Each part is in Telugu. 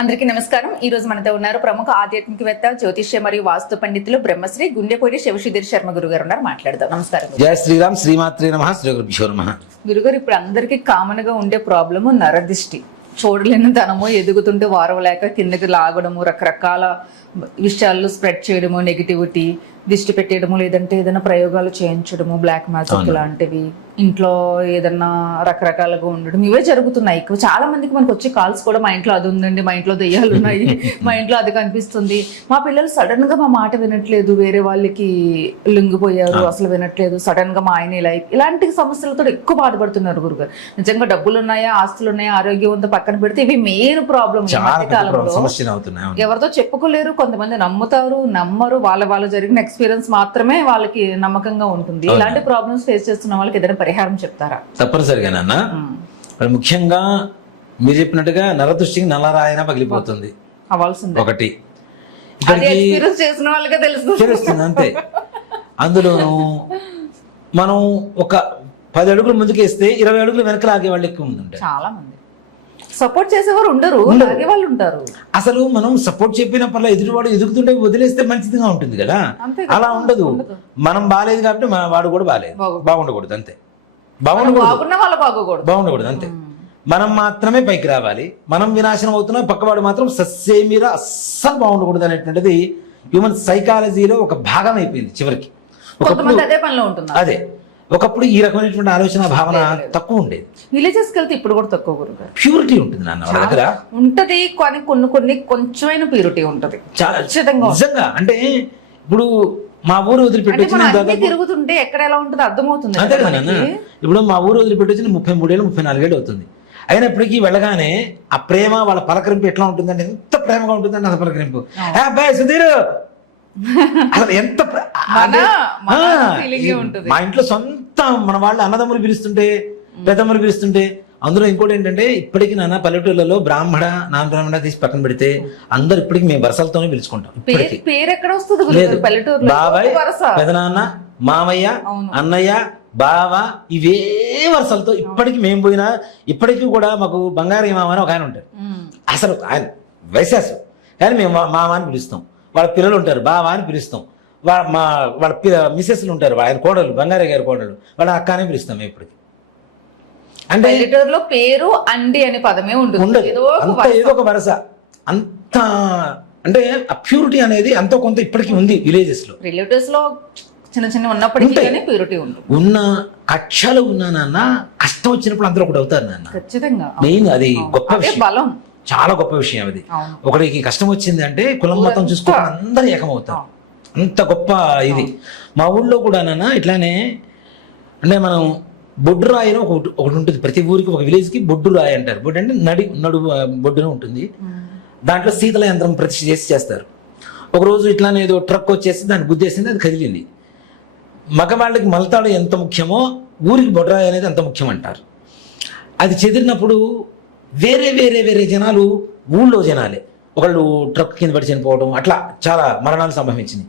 అందరికీ నమస్కారం. ఈ రోజు మనతో ఉన్నారు ప్రముఖ ఆధ్యాత్మికవేత్త, జ్యోతిష్య మరియు వాస్తు పండితులు బ్రహ్మశ్రీ గుండెపోటి శివసుధీర్ శర్మ గురుగారు ఉన్నారు. మాట్లాడదాం. నమస్కారం. జయ శ్రీరామ్. శ్రీమాత్రే నమః. శ్రీ గురుభ్యో నమః. గురుగారు, ఇప్పుడు అందరికి కామన్ గా ఉండే ప్రాబ్లము నరదిష్టి. చూడలేని ధనము ఎదుగుతుంటే వారం లేక కిందకి లాగడము, రకరకాల విషయాల్లో స్ప్రెడ్ చేయడము, నెగిటివిటీ, దిష్టి పెట్టేయడము, లేదంటే ఏదైనా ప్రయోగాలు చేయించడము, బ్లాక్ మ్యాజిక్ లాంటివి, ఇంట్లో ఏదన్నా రకరకాలుగా ఉండడం, ఇవే జరుగుతున్నాయి. చాలా మందికి మనకు వచ్చే కాల్స్ కూడా, మా ఇంట్లో అది ఉందండి, మా ఇంట్లో దెయ్యాలు ఉన్నాయి, మా ఇంట్లో అది కనిపిస్తుంది, మా పిల్లలు సడన్ గా మా మాట వినట్లేదు, వేరే వాళ్ళకి లొంగిపోయారు, అసలు వినట్లేదు, సడన్ గా మా ఆయన ఇలా, ఇలాంటి సమస్యలతో ఎక్కువ బాధపడుతున్నారు గురుగారు. నిజంగా డబ్బులు ఉన్నాయా, ఆస్తులు ఉన్నాయా, ఆరోగ్యం ఉందా పక్కన పెడితే ఇవి మెయిన్ ప్రాబ్లం. ఎవరితో చెప్పుకోలేరు, కొంతమంది నమ్ముతారు, నమ్మరు, వాళ్ళ జరిగిన ఎక్స్పీరియన్స్ మాత్రమే వాళ్ళకి నమ్మకంగా ఉంటుంది. ఇలాంటి ప్రాబ్లమ్స్ ఫేస్ చేస్తున్న వాళ్ళకి ఏదైనా పరిహారం చెప్తారా? తప్పనిసరిగా నాన్న. ముఖ్యంగా మీరు చెప్పినట్టుగా నరదృష్టికి నల్లరాయన పగిలిపోతుంది ఒకటి, చేసిన వాళ్ళకే తెలుస్తుంది అంతే. అందులోను మనం ఒక 10 అడుగులు ముందుకేస్తే 20 అడుగులు వెనక లాగే వాళ్ళు ఎక్కువ మంది ఉంటారు. చాలా మంది సపోర్ట్ చేసేవారు ఉండరు, లాగే వాళ్ళు ఉంటారు. అసలు మనం సపోర్ట్ చెప్పినప్పుడు ఎదురువాడు ఎదుగుతుంటే వదిలేస్తే మంచిదిగా ఉంటుంది కదా. అలా ఉండదు. మనం బాగాలేదు కాబట్టి వాడు కూడా బాగుండకూడదు, అంతే. బాగుండకూడదు అంతే. మనం మాత్రమే పైకి రావాలి. మనం వినాశనం అవుతున్నాం, పక్కవాడు మాత్రం సస్సేమీర అస్సలు బాగుండకూడదు అనేటువంటిది హ్యూమన్ సైకాలజీలో ఒక భాగం అయిపోయింది చివరికి. అదే ఒకప్పుడు ఈ రకమైనటువంటి ఆలోచన భావన తక్కువ ఉండేది. విలేజెస్ వెళ్తే ఇప్పుడు కూడా తక్కువ గురుగారు. ప్యూరిటీ ఉంటుంది నాన్న వాళ్ళ దగ్గర. ఉంటది కానీ కొన్ని కొంచెమైన ప్యూరిటీ ఉంటది. నిజంగా అంటే ఇప్పుడు మా ఊరు వదిలిపెట్టి తిరుగుతుంటే ఎక్కడ ఎలా ఉంటుందో అర్థమవుతుంది. అంతే కదా నాన్న. ఇప్పుడు మా ఊరు వదిలిపెట్టి 33 ఏళ్ళు 34 ఏళ్ళు అవుతుంది. అయినప్పటికీ వెళ్ళగానే ఆ ప్రేమ, వాళ్ళ పలకరింపు ఎట్లా ఉంటుందంటే ఎంత ప్రేమగా ఉంటుందండి. అసలు పలకరింపు అబ్బాయి సుధీర్ అసలు ఎంత మా ఇంట్లో సొంత మన వాళ్ళు అన్నదమ్ములు పిలుస్తుంటే, పెద్దమ్మలు పిలుస్తుంటే. అందులో ఇంకోటి ఏంటంటే ఇప్పటికీ నాన్న పల్లెటూళ్ళలో బ్రాహ్మణ నాన్ బ్రాహ్మణ తీసి పక్కన పెడితే అందరు ఇప్పటికి మేము వరసలతోనే పిలుచుకుంటాం. బాబాయ్, పెదనాన్న, మామయ్య, అన్నయ్య, బావ, ఇవే వరుసలతో ఇప్పటికి మేము పోయినా ఇప్పటికీ కూడా మాకు బంగారు మామ అని ఒక ఆయన ఉంటారు. అసలు ఆయన వయసాసు కానీ మేము మామ అని పిలుస్తాం. వాళ్ళ పిల్లలు ఉంటారు, బావ అని పిలుస్తాం. వాళ్ళ మిసెస్లు ఉంటారు, ఆయన కోడలు, బంగారయ్య గారి కోడలు, వాళ్ళ అక్క అని పిలుస్తాం మేము ఇప్పటికి. అంటే పేరు అండి అనే పదమే ఉండదు, అంత ఏదో ఒక వరస. అంత అంటే ఆ ప్యూరిటీ అనేది అంత కొంత ఇప్పటికీ ఉంది విలేజెస్ లో. రిలేటివ్స్ లో చిన్న ఉన్నప్పటికీ ప్యూరిటీ ఉంటుంది. ఉన్న కక్షలు ఉన్నా నాన్న, కష్టం వచ్చినప్పుడు అందరూ ఒకటి అవుతారు నాన్న. ఖచ్చితంగా మెయిన్ అది గొప్ప విషయం, బలం, చాలా గొప్ప విషయం అది. ఒకరికి కష్టం వచ్చింది అంటే కులం మతం చూసుకొని అందరూ ఏకమవుతారు. అంత గొప్ప ఇది. మా ఊళ్ళో కూడా నాన్న ఇట్లానే, అంటే మనం బొడ్డు రాయి అని ఒకటి ఉంటుంది. ప్రతి ఊరికి ఒక విలేజ్కి బొడ్డు రాయి అంటారు. బొడ్డు అంటే నడు బొడ్డున ఉంటుంది. దాంట్లో శీతల యంత్రం ప్రతిష్ఠ చేస్తారు. ఒకరోజు ఇట్లానే ఏదో ట్రక్ వచ్చేసి దాన్ని గుద్దేసింది, అది కదిలింది. మగవాళ్ళకి మలతాడు ఎంత ముఖ్యమో ఊరికి బొడ్రాయి అనేది అంత ముఖ్యం అంటారు. అది చెదిరినప్పుడు వేరే వేరే వేరే జనాలు, ఊళ్ళో జనాలే, ఒకళ్ళు ట్రక్ కింద పడి చనిపోవడం, అట్లా చాలా మరణాలు సంభవించింది.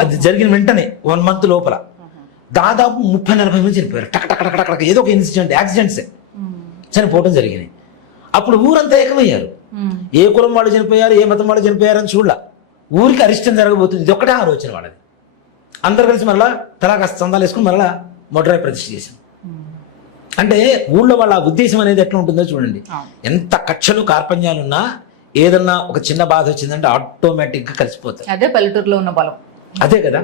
అది జరిగిన వెంటనే 1 month లోపల దాదాపు 30-40 మంది చనిపోయారు. టక్ ఏదో ఒక ఇన్సిడెంట్, యాక్సిడెంట్సే చనిపోవడం జరిగినాయి. అప్పుడు ఊరంతా ఏకమయ్యారు. ఏ కులం వాళ్ళు చనిపోయారు, ఏ మతం వాళ్ళు చనిపోయారు అని చూడాల. ఊరికి అరిష్టం జరగబోతుంది, ఇది ఒక్కటే ఆలోచన వాళ్ళది. అందరు కలిసి మళ్ళా తలా కాస్త చందాలు వేసుకుని మళ్ళా మొడ్రాయి ప్రతిష్ఠ చేశాం. అంటే ఊళ్ళో వాళ్ళ ఉద్దేశం అనేది ఎట్లా ఉంటుందో చూడండి. ఎంత కక్షలు కార్పణ్యాలున్నా ఏదన్నా ఒక చిన్న బాధ వచ్చిందంటే ఆటోమేటిక్ గా కలిసిపోతారు. అదే పల్లెటూరులో ఉన్న బలం. అదే కదా.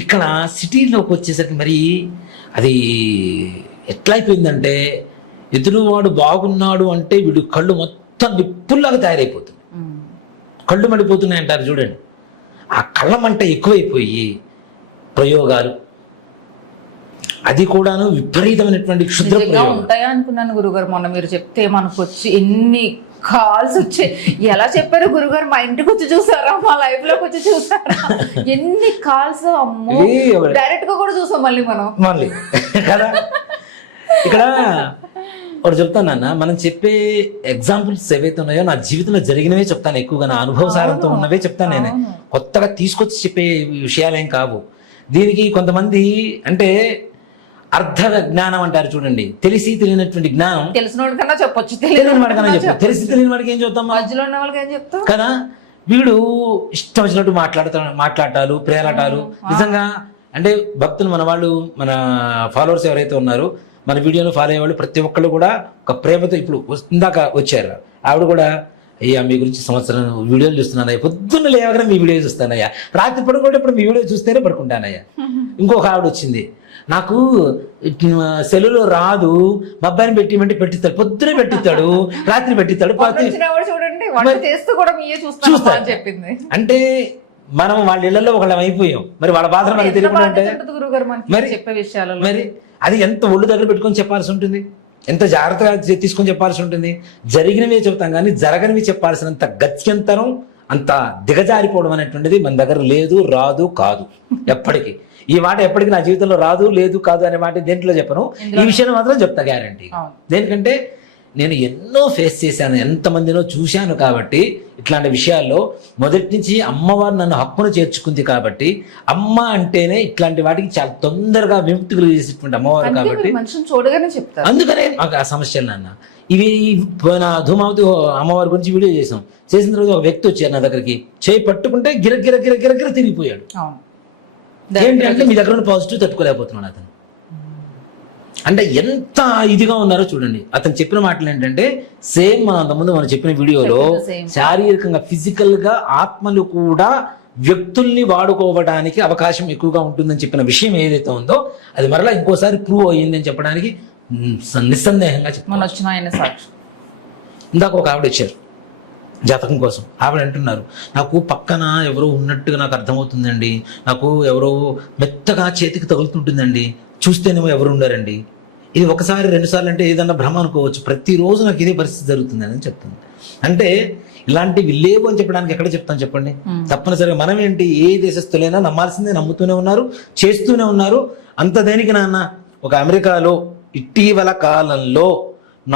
ఇక్కడ సిటీలోకి వచ్చేసరికి మరి అది ఎట్లా అయిపోయిందంటే, ఎదురువాడు బాగున్నాడు అంటే వీడు కళ్ళు మొత్తం నిప్పుల్లాగా తయారైపోతుంది, కళ్ళు మండిపోతున్నాయి అంటారు చూడండి. ఆ కళ్ళ మంట ఎక్కువైపోయి ప్రయోగాలు, అది కూడాను విపరీతమైనటువంటి క్షుద్ర ప్రయోగాలు ఉంటాయా అనుకున్నాను గురుగారు. మొన్న మీరు చెప్తే మనకు వచ్చి ఎన్ని కాల్స్ వచ్చాయి. ఎలా చెప్పారు గురుగారు? మా ఇంటికి వచ్చి చూసారా, మా లైఫ్ లోకి వచ్చి చూసారా, ఎన్ని కాల్స్. అమ్మో, డైరెక్ట్ గా కూడా చూసాం మళ్ళీ కదా. ఇక్కడ ఒకటి చెప్తాను నాన్న, మనం చెప్పే ఎగ్జాంపుల్స్ ఏవైతే ఉన్నాయో నా జీవితంలో జరిగినవే చెప్తాను, ఎక్కువగా నా అనుభవసారంతో ఉన్నవే చెప్తాను. నేనే కొత్తగా తీసుకొచ్చి చెప్పే విషయాలేం కావు. దీనికి కొంతమంది అంటే అర్ధ జ్ఞానం అంటారు చూడండి, తెలిసి తెలియనటువంటి జ్ఞానం తెలిసిన వాడికన్నా చెప్పొచ్చు, తెలియని వాడికన్నా చెప్పు. తెలిసి తెలియని వాడికి ఏం చెప్తాం మనం? మధ్యలో ఉన్న వాళ్ళకి ఏం చెప్తావు కదా. వీడు ఇష్టం వచ్చినట్టు మాట్లాడటాలు ప్రేలాటాలు. నిజంగా అంటే భక్తులు మన వాళ్ళు, మన ఫాలోవర్స్ ఎవరైతే ఉన్నారో, మన వీడియోను ఫాలో అయ్యేవాళ్ళు ప్రతి ఒక్కళ్ళు కూడా ఒక ప్రేమతో, ఇప్పుడు ఇందాక వచ్చారు ఆవిడ కూడా, అయ్యా మీ గురించి సంవత్సరం వీడియోలు చూస్తున్నానయ్యా, పొద్దున్న లేవగానే మీ వీడియో చూస్తానయ్యా, రాత్రి పడుకుంటే మీ వీడియో చూస్తేనే పడుకుంటానయ్యా. ఇంకొక ఆవిడ వచ్చింది, నాకు సెల్లులో రాదు, మా అబ్బాయిని పెట్టిమంటే పెట్టిస్తాడు, పొద్దునే పెట్టిస్తాడు, రాత్రి పెట్టిస్తాడు, చూడండి వంట చేస్తూ కూడా మీయే చూస్తా అని చెప్పింది. అంటే మనం వాళ్ళ ఇళ్లలో ఒకళ్ళం అయిపోయాం, మరి వాళ్ళ బాధలు మనకి తెలియకుండా అంటే మరి చెప్పే విషయాలు మరి అది ఎంత ఒళ్ళు దగ్గర పెట్టుకొని చెప్పాల్సి ఉంటుంది, ఎంత జాగ్రత్తగా తీసుకొని చెప్పాల్సి ఉంటుంది. జరిగినవే చెబుతాం కానీ జరగనివి చెప్పాల్సినంత గత్యంతరం, అంత దిగజారిపోవడం అనేటువంటిది మన దగ్గర లేదు, రాదు, కాదు ఎప్పటికీ. ఈ మాట ఎప్పటికీ నా జీవితంలో రాదు, లేదు, కాదు అనే మాట దేంట్లో చెప్పను, ఈ విషయాన్ని మాత్రం చెప్తా గ్యారంటీ. దేనికంటే నేను ఎన్నో ఫేస్ చేశాను, ఎంతమందినో చూశాను కాబట్టి ఇట్లాంటి విషయాల్లో మొదటి నుంచి అమ్మవారు నన్ను హక్కును చేర్చుకుంది కాబట్టి, అమ్మ అంటేనే ఇట్లాంటి వాటికి చాలా తొందరగా విముక్తి కలిగేసేటువంటి అమ్మవారు కాబట్టి చూడగానే చెప్తారు. అందుకనే మాకు ఆ సమస్యలు నాన్న. ఇవి నా ధూమావతి అమ్మవారి గురించి వీడియో చేసిన తర్వాత ఒక వ్యక్తి వచ్చారు నా దగ్గరికి, చేయి పట్టుకుంటే గిర గిర గిర గిర తిరిగిపోయాడు. ఏంటంటే మీ దగ్గర ఉన్న పాజిటివ్ తట్టుకోలేకపోతున్నాడు అతను. అంటే ఎంత ఇదిగా ఉన్నారో చూడండి. అతను చెప్పిన మాటలు ఏంటంటే సేమ్ మన అంతకుముందు మనం చెప్పిన వీడియోలో శారీరకంగా, ఫిజికల్ గా ఆత్మలు కూడా వ్యక్తుల్ని వాడుకోవడానికి అవకాశం ఎక్కువగా ఉంటుందని చెప్పిన విషయం ఏదైతే ఉందో అది మరలా ఇంకోసారి ప్రూవ్ అయ్యింది అని చెప్పడానికి నిస్సందేహంగా చెప్తాను. ఇందాక ఒక ఆవిడ వచ్చారు జాతకం కోసం. ఆవిడ అంటున్నారు, నాకు పక్కన ఎవరో ఉన్నట్టుగా నాకు అర్థమవుతుందండి, నాకు ఎవరో మెత్తగా చేతికి తగులుతుంటుందండి, చూస్తేనేమో ఎవరు ఉండారండి. ఇది ఒకసారి 2 సార్లు అంటే ఏదన్నా భ్రమ అనుకోవచ్చు, ప్రతిరోజు నాకు ఇదే పరిస్థితి జరుగుతుంది అని చెప్తుంది. అంటే ఇలాంటివి లేవు అని చెప్పడానికి ఎక్కడ చెప్తాను చెప్పండి. తప్పనిసరిగా మనం ఏంటి, ఏ దేశస్తులైనా నమ్మాల్సిందే, నమ్ముతూనే ఉన్నారు, చేస్తూనే ఉన్నారు. అంత దేనికి నాన్న, ఒక అమెరికాలో ఇటీవల కాలంలో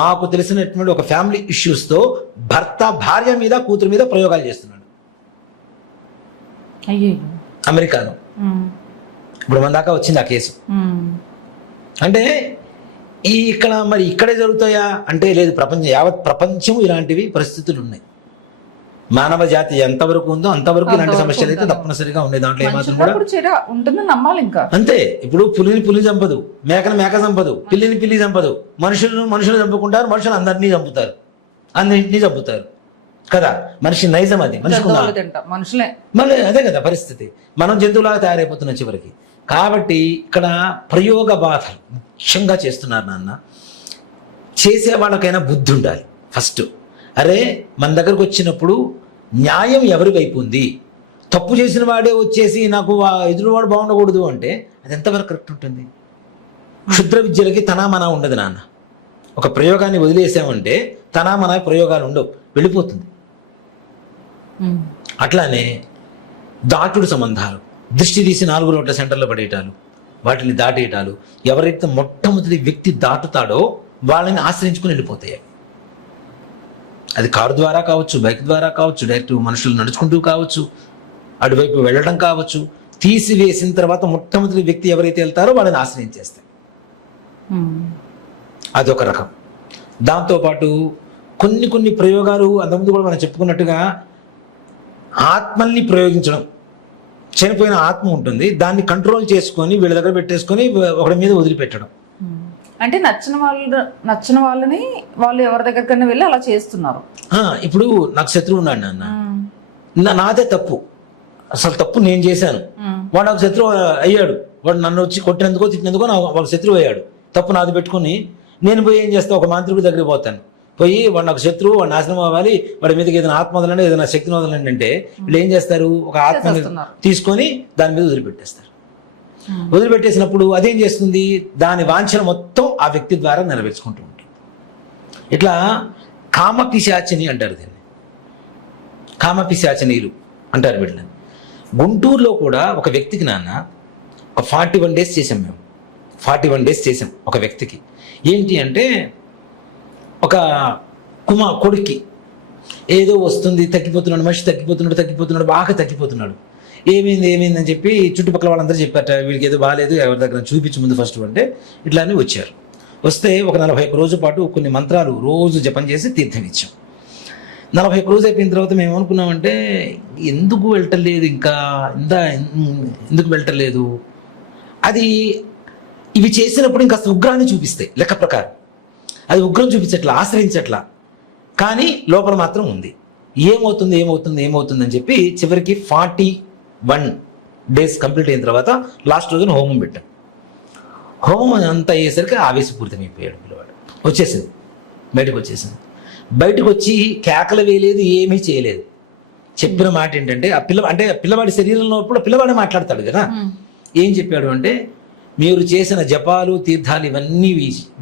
నాకు తెలిసినటువంటి ఒక ఫ్యామిలీ ఇష్యూస్తో భర్త భార్య మీద, కూతురు మీద ప్రయోగాలు చేస్తున్నాడు అమెరికాలో. ఇప్పుడు మన దాకా వచ్చింది ఆ కేసు. అంటే ఇక్కడ మరి ఇక్కడే జరుగుతాయా అంటే లేదు, యావత్ ప్రపంచం ఇలాంటివి పరిస్థితులు ఉన్నాయి. మానవ జాతి ఎంతవరకు ఉందో అంతవరకు ఇలాంటి సమస్యలు అయితే తప్పనిసరిగా ఉన్నాయి. దాంట్లో ఏమాత్రం కూడా ఉంటుందని నమ్మాలి. ఇంకా అంతే. ఇప్పుడు పులిని పులి చంపదు, మేకను మేక చంపదు, పిల్లిని పిల్లి చంపదు, మనుషులు చంపుకుంటారు, మనుషులు అందరినీ చంపుతారు, అన్నింటినీ చంపుతారు కదా. మనిషి నైజం అది, మనుషులే మళ్ళీ అదే కదా పరిస్థితి. మనం జంతువులాగా తయారైపోతున్నాం చివరికి. కాబట్టి ఇక్కడ ప్రయోగ బాధలు ముఖ్యంగా చేస్తున్నారు నాన్న. చేసే వాళ్ళకైనా బుద్ధి ఉండాలి ఫస్ట్. అరే మన దగ్గరకు వచ్చినప్పుడు న్యాయం ఎవరి వైపు ఉంది, తప్పు చేసిన వాడే వచ్చేసి నాకు ఎదురువాడు బాగుండకూడదు అంటే అది ఎంతవరకు కరెక్ట్ ఉంటుంది. క్షుద్ర విద్యలకి తనామనా ఉండదు నాన్న. ఒక ప్రయోగాన్ని వదిలేసామంటే తనామనా ప్రయోగాలు ఉండవు, వెళ్ళిపోతుంది. అట్లానే దాటుడు సంబంధాలు, దృష్టి తీసి 4 రోడ్ల సెంటర్లో పడేయటాలు, వాటిని దాటేయటాలు. ఎవరైతే మొట్టమొదటి వ్యక్తి దాటుతాడో వాళ్ళని ఆశ్రయించుకుని వెళ్ళిపోతాయి. అది కారు ద్వారా కావచ్చు, బైక్ ద్వారా కావచ్చు, డైరెక్ట్ మనుషులు నడుచుకుంటూ కావచ్చు, అటువైపు వెళ్ళడం కావచ్చు. తీసివేసిన తర్వాత మొట్టమొదటి వ్యక్తి ఎవరైతే వెళ్తారో వాళ్ళని ఆశ్రయించేస్తాయి. అదొక రకం. దాంతోపాటు కొన్ని ప్రయోగాలు అంతకుముందు కూడా మనం చెప్పుకున్నట్టుగా ఆత్మల్ని ప్రయోగించడం. చనిపోయిన ఆత్మ ఉంటుంది, దాన్ని కంట్రోల్ చేసుకొని వీళ్ళ దగ్గర పెట్టేసుకొని ఒకరి మీద వదిలిపెట్టడం. అంటే నచ్చిన వాళ్ళని వాళ్ళు ఎవరి దగ్గరకన్నా వెళ్ళి అలా చేస్తున్నారు. ఇప్పుడు నాకు శత్రువు ఉన్నాడు నాన్న, నాదే తప్పు, అసలు తప్పు నేను చేశాను, వాడు నాకు శత్రువు అయ్యాడు, వాడు నన్ను వచ్చి కొట్టినందుకో తిట్టినందుకో వాడు శత్రువు అయ్యాడు, తప్పు నాది పెట్టుకుని నేను పోయి ఏం చేస్తాను, ఒక మాంత్రికుడి దగ్గరికి పోతాను, పోయి వాడు నాకు శత్రువు, వాడు నాశనం అవ్వాలి, వాడి మీదకి ఏదైనా ఆత్మ వదలండి, ఏదైనా శక్తిని వదలండి అంటే వీళ్ళు ఏం చేస్తారు, ఒక ఆత్మ తీసుకొని దాని మీద వదిలిపెట్టేస్తారు. వదిలిపెట్టేసినప్పుడు అదేం చేస్తుంది, దాని వాంఛన మొత్తం ఆ వ్యక్తి ద్వారా నెరవేర్చుకుంటూ ఉంటుంది. ఇట్లా కామపిశాచిని అంటారు దీన్ని, కామపిశాచినీలు అంటారు వీళ్ళని. గుంటూరులో కూడా ఒక వ్యక్తికి నాన్న ఒక 41 days చేసాం మేము. 41 days చేసాం ఒక వ్యక్తికి. ఏంటి అంటే ఒక కొడుక్కి ఏదో వస్తుంది, తగ్గిపోతున్నాడు, మనిషి తగ్గిపోతున్నాడు, బాగా తగ్గిపోతున్నాడు. ఏమైంది అని చెప్పి చుట్టుపక్కల వాళ్ళందరూ చెప్పారట, వీడికి ఏదో బాగాలేదు, ఎవరి దగ్గర చూపించి ముందు ఫస్ట్ అంటే ఇట్లా అని వచ్చారు. వస్తే ఒక 41 రోజుల పాటు కొన్ని మంత్రాలు రోజు జపం చేసి తీర్థం ఇచ్చాం. 41 రోజు అయిపోయిన తర్వాత మేము ఏమనుకున్నామంటే ఎందుకు వెళ్ళటలేదు, ఇంకా ఎందుకు వెళ్ళటలేదు, అది ఇవి చేసినప్పుడు ఇంకా ఉగ్రాన్ని చూపిస్తాయి లెక్క ప్రకారం. అది ఉగ్రం చూపించట్లా, ఆశ్రయించట్లా, కానీ లోపల మాత్రం ఉంది. ఏమవుతుంది అని చెప్పి చివరికి 41 days కంప్లీట్ అయిన తర్వాత లాస్ట్ రోజున హోమం పెట్టాం. హోమం అంతా అయ్యేసరికి ఆవేశపూరితమైపోయాడు పిల్లవాడు. బయటకు వచ్చి కేకలు వేయలేదు, ఏమీ చేయలేదు. చెప్పిన మాట ఏంటంటే పిల్లవాడి శరీరంలో పిల్లవాడే మాట్లాడతాడు కదా. ఏం చెప్పాడు అంటే, మీరు చేసిన జపాలు తీర్థాలు ఇవన్నీ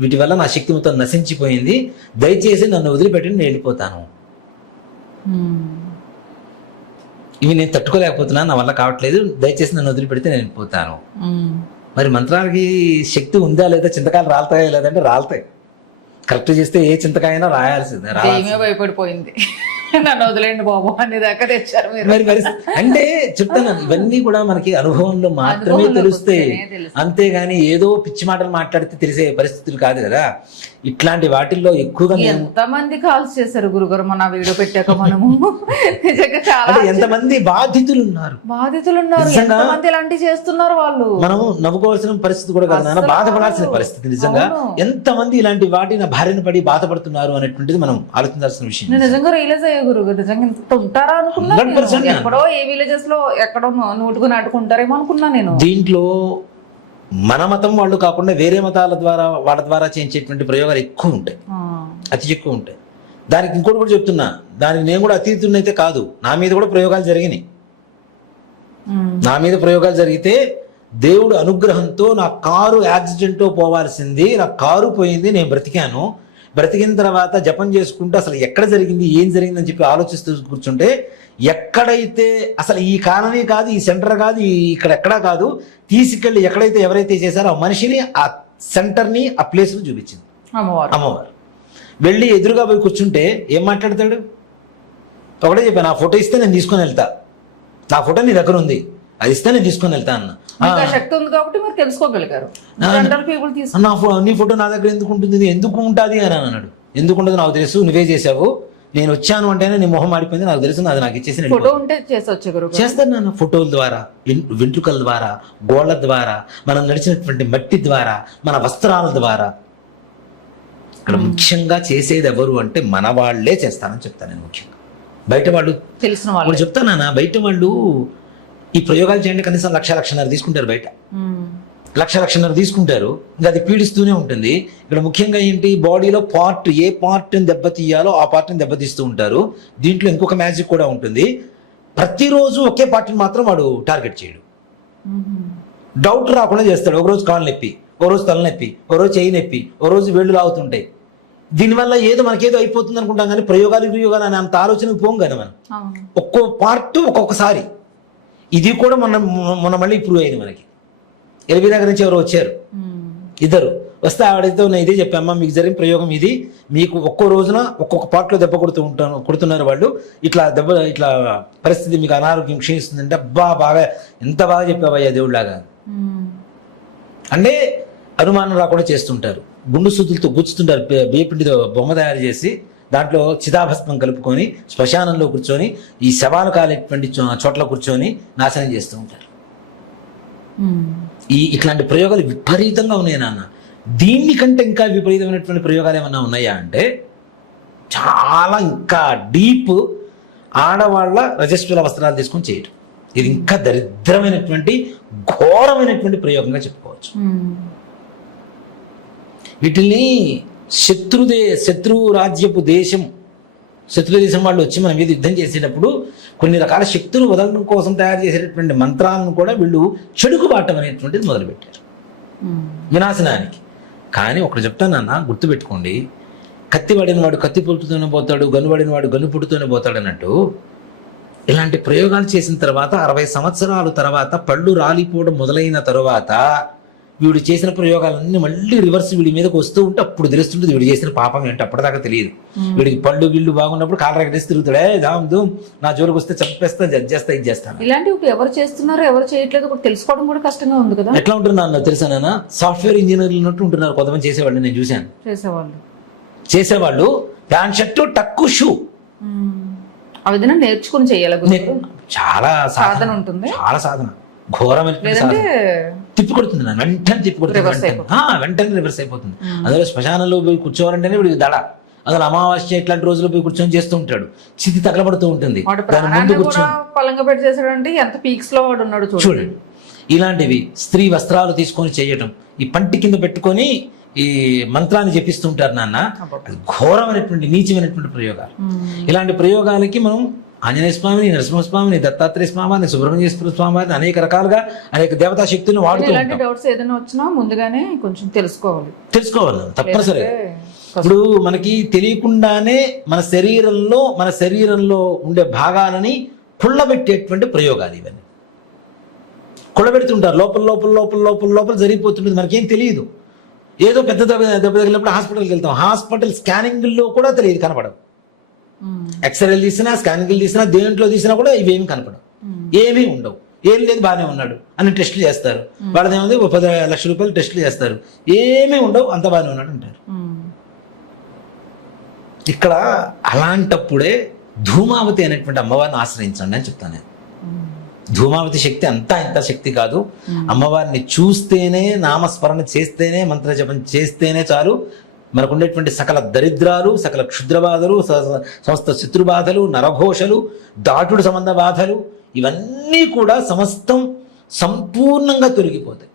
వీటి వల్ల నా శక్తి మొత్తం నశించిపోయింది, దయచేసి నన్ను వదిలిపెట్టండి, నేను వెళ్ళిపోతాను. ఇవి నేను తట్టుకోలేకపోతున్నాను, నా వల్ల కావట్లేదు, దయచేసి నన్ను వదిలిపెడితే నేను వెళ్ళిపోతాను. మరి మంత్రాలకి శక్తి ఉందా లేదా, చింతకాయలు రాలుతాయా లేదంటే రాలుతాయి. కరెక్ట్ చేస్తే ఏ చింతకాయనా రాయాల్సిందే. భయపడిపోయింది, నన్ను వదిలేండి బాబు అనే దాకా తెచ్చారు మీరు. మరి అంటే చెప్తాను, ఇవన్నీ కూడా మనకి అనుభవంలో మాత్రమే తెలుస్తాయి, అంతేగాని ఏదో పిచ్చి మాటలు మాట్లాడితే తెలిసే పరిస్థితులు కాదు కదా. ఇట్లాంటి వాటిల్లో ఎక్కువగా ఎంతమంది కాల్స్ చేశారు గురుగారు మన వీడియో పెట్టాక మనము. నిజంగా చాలా ఎంతమంది బాధితులు ఉన్నారు, ఎంతమంది ఇలాంటివి చేస్తున్నారు వాళ్ళు. మనము నవ్వుకోవాల్సిన పరిస్థితి కూడా కాదు, బాధపడాల్సిన పరిస్థితి. నిజంగా ఎంతమంది ఇలాంటి వాటిని బారిన పడి బాధపడుతున్నారు అనేటువంటిది మనం ఆలోచించాల్సిన విషయం. నిజంగా రియలైజ్ అయ్యే గురుగారు, నిజంగా ఇంత ఉంటారా అనుకున్నా. ఎక్కడో ఏ విలేజెస్ లో ఎక్కడో నూటుకు నాటుకుంటారేమో అనుకున్నా నేను. దీంట్లో మన మతం వాళ్ళు కాకుండా వేరే మతాల ద్వారా వాళ్ళ ద్వారా చేయించేటువంటి ప్రయోగాలు ఎక్కువ ఉంటాయి, అతి ఎక్కువ ఉంటాయి. దానికి ఇంకోటి కూడా చెప్తున్నా, దానికి నేను కూడా అతీతున్నైతే కాదు, నా మీద కూడా ప్రయోగాలు జరిగినాయి. నా మీద ప్రయోగాలు జరిగితే దేవుడు అనుగ్రహంతో నా కారు యాక్సిడెంట్తో పోవాల్సింది, నా కారు పోయింది, నేను బ్రతికాను. బ్రతికిన తర్వాత జపం చేసుకుంటూ అసలు ఎక్కడ జరిగింది, ఏం జరిగిందని చెప్పి ఆలోచిస్తూ కూర్చుంటే, ఎక్కడైతే అసలు ఈ కాలనీ కాదు, ఈ సెంటర్ కాదు, ఇక్కడ ఎక్కడా కాదు, తీసుకెళ్ళి ఎక్కడైతే ఎవరైతే చేశారో ఆ మనిషిని, ఆ సెంటర్ని, ఆ ప్లేస్ను చూపించింది అమ్మవారు. వెళ్ళి ఎదురుగా పోయి కూర్చుంటే ఏం మాట్లాడతాడు? ఒకటే చెప్పాను, నా ఫోటో ఇస్తే నేను తీసుకొని వెళ్తా, నా ఫోటో నీ దగ్గర ఉంది, అది ఇస్తే నేను తీసుకొని వెళ్తా అన్న. శక్తి ఉంది కాబట్టి మీరు తెలుసుకోగలిగారు. నీ ఫోటో నా దగ్గర ఎందుకు ఉంటుంది, ఎందుకు ఉంటుంది అని అన్నాడు. ఎందుకు ఉండదు నాకు తెలుసు, నువ్వే చేసావు, నేను వచ్చాను అంటేనే నీ మొహం మాడిపోయింది, నాకు తెలుసు, అది నాకు ఇచ్చేసి చేస్తాను నాన్న. ఫోటోల ద్వారా, వెంట్రుకల ద్వారా, గోళ్ల ద్వారా, మనం నడిచినటువంటి మట్టి ద్వారా, మన వస్త్రాల ద్వారా. ఇక్కడ ముఖ్యంగా చేసేది ఎవరు అంటే మన వాళ్ళే చేస్తానని చెప్తాను నేను. ముఖ్యంగా బయట వాళ్ళు తెలిసిన వాళ్ళు చెప్తానా, బయట వాళ్ళు ఈ ప్రయోగాలు చేయండి కనీసం 1,00,000-1,50,000 తీసుకుంటారు, బయట 1,00,000-1,50,000 తీసుకుంటారు. ఇంకా అది పీడిస్తూనే ఉంటుంది. ఇక్కడ ముఖ్యంగా ఏంటి, బాడీలో ఏ పార్ట్ని దెబ్బతీయాలో ఆ పార్ట్ని దెబ్బతీస్తూ ఉంటారు. దీంట్లో ఇంకొక మ్యాజిక్ కూడా ఉంటుంది, ప్రతిరోజు ఒకే పార్ట్ని మాత్రం వాడు టార్గెట్ చేయడు, డౌట్ రాకుండా చేస్తాడు. ఒకరోజు కాళ్ళు నొప్పి, ఓ రోజు తలనొప్పి, ఓ రోజు చేయి నొప్పి, ఓ రోజు వేళ్ళు లాగుతుంటాయి. దీనివల్ల మనకేదో అయిపోతుంది అనుకుంటాం, కానీ ప్రయోగాలు అని అంత ఆలోచనకు పోం కదా మనం. ఒక్కో పార్ట్ ఒక్కొక్కసారి. ఇది కూడా మొన్న మళ్ళీ ఇంప్రూవ్ అయింది మనకి. ఎల్బీ నగర్ నుంచి ఎవరు వచ్చారు, ఇద్దరు వస్తే ఆవిడతో నేను ఇదే చెప్పామ్మా, మీకు జరిగిన ప్రయోగం ఇది, మీకు ఒక్కో రోజున ఒక్కొక్క పార్ట్లో దెబ్బ కొడుతున్నారు వాళ్ళు, ఇట్లా పరిస్థితి మీకు అనారోగ్యం క్షీణిస్తుందంటే, బాగా ఎంత బాగా చెప్పావయ్యా దేవుడిలాగా అంటే అనుమానం రాకుండా చేస్తుంటారు. గుండు సూదులతో గుచ్చుతుంటారు, బియ్యపిండితో బొమ్మ తయారు చేసి దాంట్లో చితాభస్మం కలుపుకొని శ్మశానంలో కూర్చొని ఈ శవాలు కాలేటువంటి చోట్ల కూర్చొని నాశనం చేస్తూ ఉంటారు. ఇట్లాంటి ప్రయోగాలు విపరీతంగా ఉన్నాయి నాన్న. దీనికంటే ఇంకా విపరీతమైనటువంటి ప్రయోగాలు ఏమన్నా ఉన్నాయా అంటే చాలా ఇంకా డీప్. ఆడవాళ్ళ రజస్వల వస్త్రాలు తీసుకొని చేయటం, ఇది ఇంకా దరిద్రమైనటువంటి ఘోరమైనటువంటి ప్రయోగంగా చెప్పుకోవచ్చు. వీటిని శత్రు రాజ్యపు దేశం, శత్రు దేశం వాళ్ళు వచ్చి మన మీద యుద్ధం చేసేటప్పుడు కొన్ని రకాల శక్తులు వదలడం కోసం తయారు చేసేటటువంటి మంత్రాలను కూడా వీళ్ళు చెడుకు బాటం అనేటువంటిది మొదలుపెట్టారు వినాశనానికి. కానీ ఒకటి చెప్తానన్న, గుర్తుపెట్టుకోండి, కత్తి పడిన వాడు కత్తి పుట్టుతూనే పోతాడు, గన్ను పడిన వాడు గన్ను పుట్టుతూనే పోతాడు అన్నట్టు. ఇలాంటి ప్రయోగాలు చేసిన తర్వాత 60 సంవత్సరాల తర్వాత పళ్ళు రాలిపోవడం మొదలైన తర్వాత వీడు చేసిన ప్రయోగాలన్నీ మళ్ళీ రివర్స్ వీడి మీదకి వస్తూ ఉంటే అప్పుడు తెలుస్తుంటుంది వీడు చేసిన పాపం ఏంటో అప్పటిదాకా తెలియదు. వీడికి పళ్ళు గిళ్ళు బాగున్నప్పుడు కాళ్ళు రెక్కడేసి తిరుగుతాడే దామ్ దూమ్ నా జోలికి వస్తే చంపేస్తా జడ్జ్ చేస్తా ఇది చేస్తాను. ఇలాంటివి ఎవరు చేస్తున్నారో ఎవరు చేయట్లేదు కూడా తెలుసుకోవడం కూడా కష్టంగా ఉంది కదా. ఎట్లా ఉంటున్నారు తెలుసా నాన్న, సాఫ్ట్వేర్ ఇంజనీర్లు ఉన్నట్టు ఉంటున్నారు కొంతమంది చేసేవాళ్ళు. నేను చూశాను చేసేవాళ్ళు ప్యాంట్ షర్టు టక్కు షూ ఆ విధంగా నేర్చుకుని చేయాలి. చాలా సాధన ఉంటుంది, చాలా సాధన, ఘోరమైన సాధన. తిప్పి కొడుతుంది నన్ను, వెంటనే తిప్పి కొడుతుంది, వెంటనే రివర్స్ అయిపోతుంది. అందులో శ్మశానంలో పోయి కూర్చోవాలంటేనే వీడికి దడ. అందులో అమావాస్య ఇట్లాంటి రోజులు పోయి కూర్చొని చేస్తూ ఉంటాడు, చితి తగలబడుతూ ఉంటుంది. దాని ముందు కూర్చొని ఎంత పీక్స్ లో వాడు ఉన్నాడు చూడండి. ఇలాంటివి స్త్రీ వస్త్రాలు తీసుకొని చేయటం, ఈ పంటి కింద పెట్టుకొని ఈ మంత్రాన్ని జపిస్తూ ఉంటారు నాన్న. అది ఘోరమైనటువంటి నీచమైనటువంటి ప్రయోగాలు. ఇలాంటి ప్రయోగాలకి మనం ఆంజనేయ స్వామిని, నరసింహస్వామిని, దత్తాత్రేయ స్వామిని, సుబ్రహ్మణ్యేశ్వర స్వామిని అనేక రకాలుగా అనేక దేవతా శక్తులను వాడుతూ ఉంటాం. డౌట్స్ ఏదైనా వచ్చినా ముందుగానే కొంచెం తెలుసుకోవాలి తప్పనిసరి. ఇప్పుడు మనకి తెలియకుండానే మన శరీరంలో ఉండే భాగాలని కుళ్ళబెట్టేటువంటి ప్రయోగాలు ఇవన్నీ. కుళ్ళబెడుతుంటారు లోపల లోపల లోపల లోపల లోపల జరిగిపోతుంటుంది, మనకేం తెలియదు. ఏదో పెద్ద దెబ్బ తగిలినప్పుడు హాస్పిటల్కి వెళ్తాం, హాస్పిటల్ స్కానింగ్లో కూడా తెలియదు, కనపడవు. ఎక్స్రేలు తీసినా స్కానింగ్లు తీసినా దేంట్లో తీసినా కూడా ఇవేమి కనపడవు, ఏమీ ఉండవు. ఏం లేదు బాగానే ఉన్నాడు అని టెస్టులు చేస్తారు. వాళ్ళదేముంది 10 లక్షల రూపాయలు టెస్టులు చేస్తారు, ఏమీ ఉండవు, అంత బాగానే ఉన్నాడు అంటారు. ఇక్కడ అలాంటప్పుడే ధూమావతి అనేటువంటి అమ్మవారిని ఆశ్రయించండి అని చెప్తాను నేను. ధూమావతి శక్తి అంతా ఇంత శక్తి కాదు. అమ్మవారిని చూస్తేనే, నామస్మరణ చేస్తేనే, మంత్ర జపం చేస్తేనే చాలు మనకు ఉండేటువంటి సకల దరిద్రాలు, సకల క్షుద్ర బాధలు, సమస్త శత్రుబాధలు, నరఘోషలు, దాటుడు సంబంధ బాధలు ఇవన్నీ కూడా సమస్తం సంపూర్ణంగా తొలగిపోతాయి.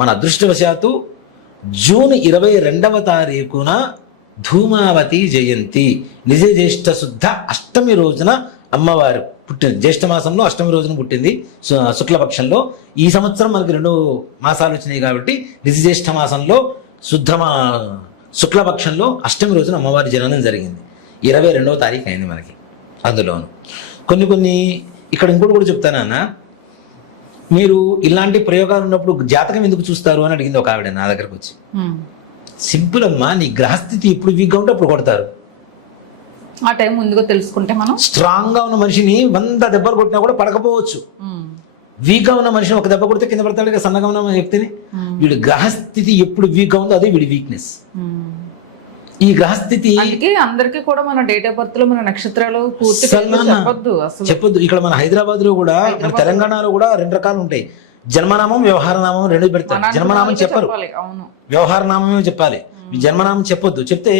మన అదృష్టవశాత్తు జూన్ 22వ తారీఖున ధూమావతి జయంతి, నిజ జ్యేష్ఠ శుద్ధ అష్టమి రోజున అమ్మవారు పుట్టింది. జ్యేష్ఠ మాసంలో అష్టమి రోజున పుట్టింది, శుక్లపక్షంలో. ఈ సంవత్సరం మనకి 2 మాసాలు వచ్చినాయి కాబట్టి నిజ జ్యేష్ఠ మాసంలో శుక్లపక్షంలో అష్టమి రోజున అమ్మవారి జననం జరిగింది. 22వ తారీఖు అయింది మనకి. అందులోను కొన్ని ఇక్కడ ఇంకోటి కూడా చెప్తానన్నా, మీరు ఇలాంటి ప్రయోగాలు ఉన్నప్పుడు జాతకం ఎందుకు చూస్తారు అని అడిగింది ఒక ఆవిడ నా దగ్గరకు వచ్చి. సింపుల్ అమ్మా, నీ గ్రహస్థితి ఎప్పుడు వీక్గా ఉంటే అప్పుడు కొడతారు. ఆ టైం ముందుగా తెలుసుకుంటే మనం స్ట్రాంగ్ గా ఉన్న మనిషిని 100 దెబ్బలు కొట్టినా కూడా పడకపోవచ్చు. వీక్ గా ఉన్న మనిషిని ఒక దెబ్బ కొడితే కింద పడతాడు కదా, సన్నగా ఉన్న వ్యక్తిని. వీడి గ్రహస్థితి ఎప్పుడు వీక్ గా ఉందో అదే వీడి వీక్నెస్. ఈ గ్రహస్థితి అందరికీ కూడా మన డేట్ ఆఫ్ బర్త్ లో మన నక్షత్రాలు పూర్తి చెప్పొద్దు. ఇక్కడ మన హైదరాబాద్ లో కూడా, మన తెలంగాణలో కూడా 2 రకాలు ఉంటాయి. జన్మనామం, వ్యవహార నామం 2 పెడతారు. జన్మనామం చెప్పరు, వ్యవహార నామమే చెప్పాలి. జన్మనామం చెప్పొద్దు. చెప్తే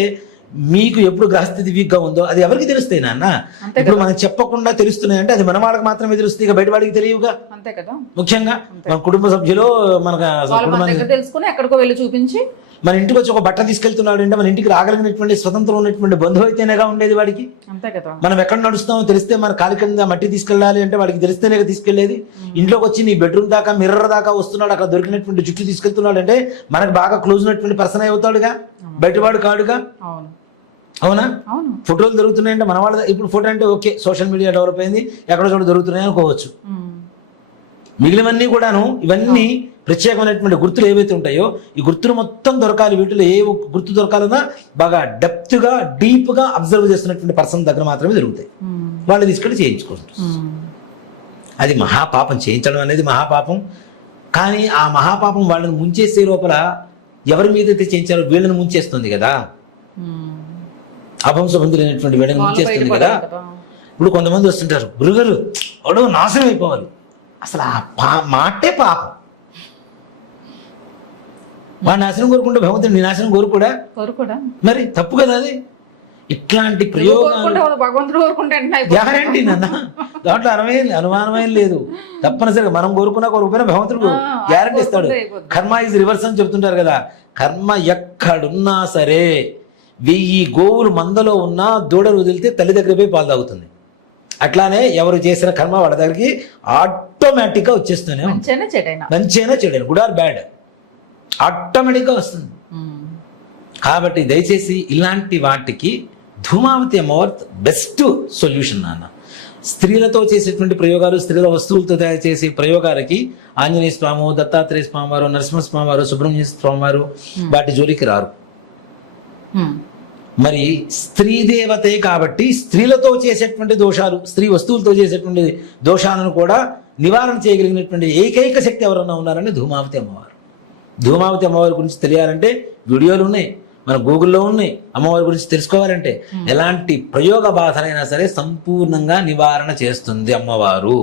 మీకు ఎప్పుడు గ్రహస్థితి వీక్ గా ఉందో అది ఎవరికి తెలుస్తాయి నాన్న. ఇప్పుడు మనం చెప్పకుండా తెలుస్తున్నాయి అంటే అది మన వాళ్ళకి మాత్రమే తెలుస్తుంది, ఇక బయట వాడికి తెలియవుగా. అంతే కదా. ముఖ్యంగా మన కుటుంబ సభ్యులు మనకు తెలుసుకుని ఎక్కడికో వెళ్ళి చూపించి, మన ఇంటికి వచ్చి ఒక బట్ట తీసుకెళ్తున్నాడు అంటే మన ఇంటికి రాగలిగినటువంటి స్వతంత్రం ఉన్నటువంటి బంధువు అయితేనేగా ఉండేది వాడికి. అంతే కదా. మనం ఎక్కడ నడుస్తామో తెలిస్తే, మన కాలి కింద మట్టి తీసుకెళ్ళాలి అంటే వాడికి తెలిస్తేనే తీసుకెళ్లేది. ఇంట్లోకి వచ్చి నీ బెడ్రూమ్ దాకా, మిర్రర్ దాకా వస్తున్నాడు, అక్కడ దొరికినటువంటి జుట్టు తీసుకెళ్తున్నాడు అంటే మనకు బాగా క్లోజ్ ఉన్నటువంటి పర్సన్ అవుతాడుగా, బయటవాడు కాడుగా. అవునా? ఫోటోలు దొరుకుతున్నాయంటే మన వాళ్ళ ఇప్పుడు ఫోటో అంటే ఓకే, సోషల్ మీడియా డెవలప్ అయింది, ఎక్కడో చోట దొరుకుతున్నాయి అనుకోవచ్చు. మిగిలినవన్నీ కూడాను ఇవన్నీ ప్రత్యేకమైనటువంటి గుర్తులు ఏవైతే ఉంటాయో ఈ గుర్తులు మొత్తం దొరకాలి. వీటిలో ఏ గుర్తు దొరకాలన్నా బాగా డెప్త్ గా, డీప్ గా అబ్జర్వ్ చేస్తున్నటువంటి పర్సన్ దగ్గర మాత్రమే దొరుకుతాయి. వాళ్ళు తీసుకెళ్ళి చేయించుకోవచ్చు. అది మహాపాపం, చేయించడం అనేది మహాపాపం. కానీ ఆ మహాపాపం వాళ్ళని ముంచేసే లోపల ఎవరి మీద అయితే చేయించారో వీళ్ళని ముంచేస్తుంది కదా, అభంశబంధులైనటువంటి వీళ్ళని ముంచేస్తుంది కదా. ఇప్పుడు కొంతమంది వస్తుంటారు, గురుగారు వాడు నాశనం అయిపోవాలి. అసలు ఆ మాటే పాపం. వాడు నాశనం కోరుకుంటే భగవంతుడు నీ నాశనం కోరుకోడా? మరి తప్పు కదా అది. ఇట్లాంటి ప్రయోగాలు గ్యారంటీ నాన్న, దాంట్లో అనుమానమే లేదు. తప్పనిసరిగా మనం కోరుకున్నా కోరుకుపోయినా భగవంతుడు గ్యారంటీ ఇస్తాడు. కర్మ ఈజ్ రివర్స్ అని చెప్తుంటారు కదా. కర్మ ఎక్కడున్నా సరే 1000 గోవులు మందలో ఉన్నా దూడలు వదిలితే తల్లి దగ్గర పోయి పాలు తాగుతుంది. అట్లానే ఎవరు చేసిన కర్మ వాళ్ళ దగ్గరికి ఆటోమేటిక్ గా వచ్చేస్తూనే, మంచైనా చెడైనా, గుడ్ ఆర్ బ్యాడ్, ఆటోమేటిక్ గా వస్తుంది. కాబట్టి దయచేసి ఇలాంటి వాటికి ధూమావతి అమ్మవారి బెస్ట్ సొల్యూషన్ నాన్న. స్త్రీలతో చేసేటువంటి ప్రయోగాలు, స్త్రీల వస్తువులతో తయారు చేసే ప్రయోగాలకి ఆంజనేయ స్వామి, దత్తాత్రేయ స్వామి వారు, నరసింహస్వామి వారు, సుబ్రహ్మణ్య స్వామి వారు వాటి జోలికి రారు. మరి స్త్రీ దేవతే కాబట్టి స్త్రీలతో చేసేటువంటి దోషాలు, స్త్రీ వస్తువులతో చేసేటువంటి దోషాలను కూడా నివారణ చేయగలిగినటువంటి ఏకైక శక్తి ఎవరన్నా ఉన్నారంటే ధూమావతి అమ్మవారు. ధూమావతి అమ్మవారి గురించి తెలియాలంటే వీడియోలు ఉన్నాయి, మన గూగుల్లో ఉన్నాయి. అమ్మవారి గురించి తెలుసుకోవాలంటే ఎలాంటి ప్రయోగ బాధలైనా సరే సంపూర్ణంగా నివారణ చేస్తుంది అమ్మవారు.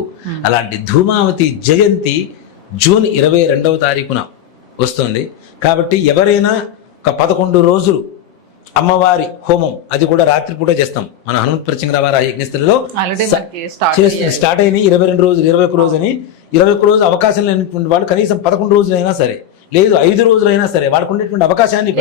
అలాంటి ధూమావతి జయంతి జూన్ 22వ తారీఖున వస్తుంది. కాబట్టి ఎవరైనా ఒక 11 రోజులు అమ్మవారి హోమం, అది కూడా రాత్రిపూట చేస్తాం. మన హనుమత్ ప్రత్యంగరావారి యజ్ఞస్థలిలో స్టార్ట్ అయినాయి 22 రోజులు, 21 రోజు అని. 21 రోజు అవకాశం లేనటువంటి వాళ్ళు కనీసం 11 రోజులైనా సరే, లేదు 5 రోజులైనా సరే, వాళ్ళకు ఉండేటువంటి అవకాశాన్ని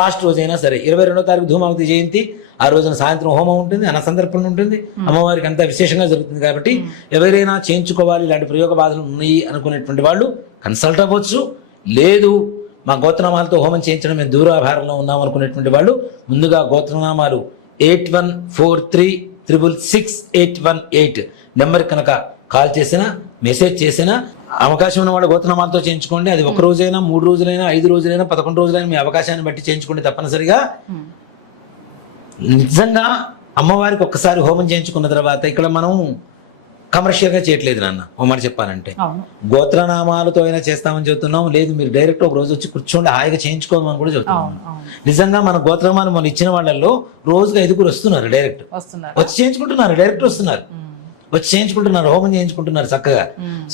లాస్ట్ రోజైనా సరే. 22వ తారీఖు ధూమావతి జయంతి, ఆ రోజున సాయంత్రం హోమం ఉంటుంది, అన్న సందర్భం ఉంటుంది, అమ్మవారికి అంతా విశేషంగా జరుగుతుంది. కాబట్టి ఎవరైనా చేయించుకోవాలి, ఇలాంటి ప్రయోగ బాధలు ఉన్నాయి అనుకునేటువంటి వాళ్ళు కన్సల్ట్ అవ్వచ్చు. లేదు మా గోత్రనామాలతో హోమం చేయించడం మేము దూరాభారంలో ఉన్నాం అనుకునేటువంటి వాళ్ళు ముందుగా గోత్రనామాలు 8143666818 నెంబర్ కనుక కాల్ చేసినా, మెసేజ్ చేసినా, అవకాశం ఉన్న వాళ్ళు గోత్రనామాలతో చేయించుకోండి. అది 1 రోజైనా, 3 రోజులైనా, 5 రోజులైనా, 11 రోజులైనా మీ అవకాశాన్ని బట్టి చేయించుకోండి తప్పనిసరిగా. నిజంగా అమ్మవారికి ఒక్కసారి హోమం చేయించుకున్న తర్వాత ఇక్కడ మనం కమర్షియల్గా చేయట్లేదు నాన్న. ఓ మాట చెప్పాలంటే గోత్రనామాలతో అయినా చేస్తామని చెబుతున్నాం. లేదు మీరు డైరెక్ట్ ఒక రోజు వచ్చి కూర్చోండి హాయిగా చేయించుకోమని కూడా చెబుతున్నాం. నిజంగా మన గోత్రనామాలు మనం ఇచ్చిన వాళ్ళల్లో రోజుగా 5 వస్తున్నారు, డైరెక్ట్ వచ్చి చేయించుకుంటున్నారు, డైరెక్ట్ వస్తున్నారు, వచ్చి చేయించుకుంటున్నారు, హోమం చేయించుకుంటున్నారు చక్కగా.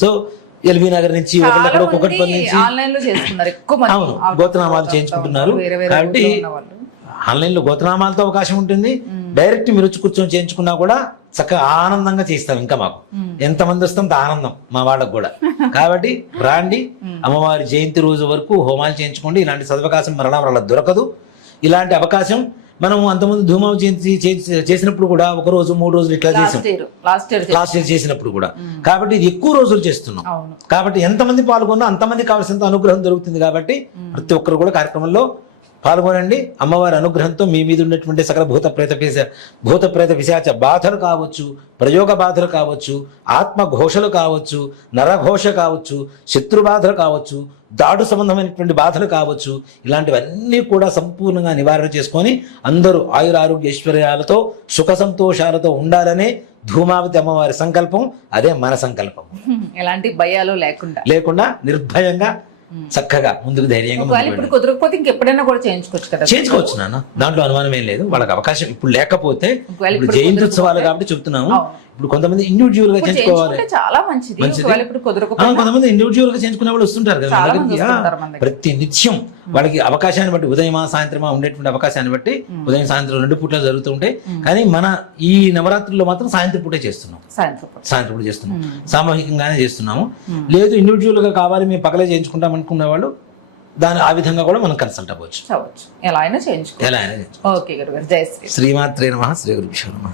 సో ఎల్బీ నగర్ నుంచి, ఒకళ్ళక్కడ కుకట్పల్లి నుంచి అవును గోత్రనామాలు చేయించుకుంటున్నారు. కాబట్టి ఆన్లైన్లో గోత్రనామాలతో అవకాశం ఉంటుంది. డైరెక్ట్ మీరు వచ్చి కూర్చొని చేయించుకున్నా కూడా చక్కగా ఆనందంగా చేస్తాం. ఇంకా మాకు ఎంతమంది వస్తాం అంత ఆనందం మా వాళ్ళకు కూడా. కాబట్టి రాండి, అమ్మవారి జయంతి రోజు వరకు హోమాలు చేయించుకోండి. ఇలాంటి సదవకాశం మరలా దొరకదు. ఇలాంటి అవకాశం మనం అంతకుముందు ధూమావతి జయంతి చేసినప్పుడు కూడా 1 రోజు 3 రోజులు ఇట్లా చేసాం, లాస్ట్ ఇయర్ చేసినప్పుడు కూడా. కాబట్టి ఇది ఎక్కువ రోజులు చేస్తున్నాం. కాబట్టి ఎంతమంది పాల్గొన్నా అంతమంది కావాల్సినంత అనుగ్రహం దొరుకుతుంది. కాబట్టి ప్రతి ఒక్కరు కూడా కార్యక్రమంలో పాల్గొనండి. అమ్మవారి అనుగ్రహంతో మీ మీద ఉన్నటువంటి సకల భూత ప్రేత పిశాచ బాధలు కావచ్చు, ప్రయోగ బాధలు కావచ్చు, ఆత్మఘోషలు కావచ్చు, నరఘోష కావచ్చు, శత్రు బాధలు కావచ్చు, దాడు సంబంధమైనటువంటి బాధలు కావచ్చు, ఇలాంటివన్నీ కూడా సంపూర్ణంగా నివారణ చేసుకొని అందరూ ఆయురారోగ్య ఐశ్వర్యాలతో సుఖ సంతోషాలతో ఉండాలనే ధూమావతి అమ్మవారి సంకల్పం. అదే మన సంకల్పం. ఎలాంటి భయాలు లేకుండా నిర్భయంగా చక్కగా ముందుకు ధైర్యంగా ఇప్పుడు కుదరకపోతే ఇంకెప్పుడైనా కూడా చేయించుకోవచ్చు నాన్న. దాంట్లో అనుమానం ఏం లేదు. వాళ్ళకి అవకాశం ఇప్పుడు లేకపోతే ఇప్పుడు జయంతి ఉత్సవాలు కాబట్టి చెప్తున్నాము. ఇప్పుడు కొంతమంది ఇండివిజువల్ గా చేయించుకోవాలి, చాలా మంచిది. కొంతమంది ఇండివిజువల్ గా చేయించుకునే వాళ్ళు వస్తుంటారు కదా ప్రతి నిత్యం. వాళ్ళకి అవకాశాన్ని బట్టి ఉదయమా సాయంత్రమా ఉండేటువంటి అవకాశాన్ని బట్టి ఉదయం సాయంత్రం 2 పూట్ల జరుగుతూ ఉంటాయి. కానీ మన ఈ నవరాత్రుల్లో మాత్రం సాయంత్రం పూటే చేస్తున్నాం, సాయంత్రం పూట చేస్తున్నాం, సామూహికంగానే చేస్తున్నాము. లేదు ఇండివిజువల్ గా కావాలి మేము పగలే చేయించుకుంటాం అనుకునే వాళ్ళు ఆ విధంగా కూడా మనం కన్సల్ట్ అవ్వచ్చు. ఎలా అయినా చేయించుకోవచ్చు. శ్రీమాత్రే నమః. శ్రీ గురుభ్యో నమః.